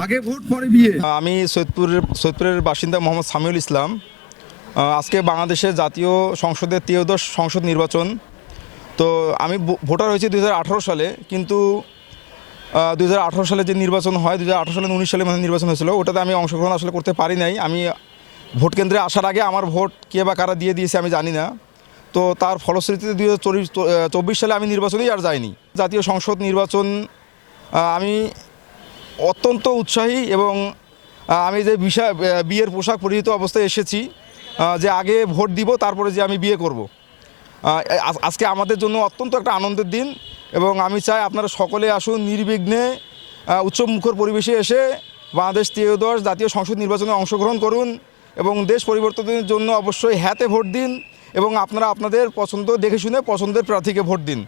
আগে ভোট, পরে বিয়ে। আমি সৈয়দপুরের সৈয়দপুরের বাসিন্দা মোহাম্মদ সামিউল ইসলাম। আজকে বাংলাদেশের জাতীয় সংসদের ত্রয়োদশ সংসদ নির্বাচন। তো আমি ভোটার হয়েছি দু হাজার আঠারো সালে, কিন্তু দু হাজার আঠেরো সালে যে নির্বাচন হয় দু হাজার আঠারো সালে উনিশ সালে মানে নির্বাচন হয়েছিল, ওটাতে আমি অংশগ্রহণ আসলে করতে পারি নাই। আমি ভোট কেন্দ্রে আসার আগে আমার ভোট কে বা কারা দিয়ে দিয়েছে আমি জানি না। তো তার ফলশ্রুতিতে দু চব্বিশ সালে আমি নির্বাচনেই আর যাইনি। জাতীয় সংসদ নির্বাচন আমি অত্যন্ত উৎসাহী এবং আমি যে বিষয় বিয়ের পোশাক পরিহিত অবস্থায় এসেছি যে আগে ভোট দিব তারপরে যে আমি বিয়ে করব। আজ- আজকে আমাদের জন্য অত্যন্ত একটা আনন্দের দিন এবং আমি চাই আপনারা সকলে আসুন নির্বিঘ্নে আহ, উৎসবমুখর পরিবেশে এসে বাংলাদেশ ত্রয়োদশ জাতীয় সংসদ নির্বাচনে অংশগ্রহণ করুন এবং দেশ পরিবর্তনের জন্য অবশ্যই হ্যাতে ভোট দিন এবং আপনারা আপনাদের পছন্দ দেখে শুনে পছন্দের প্রার্থীকে ভোট দিন।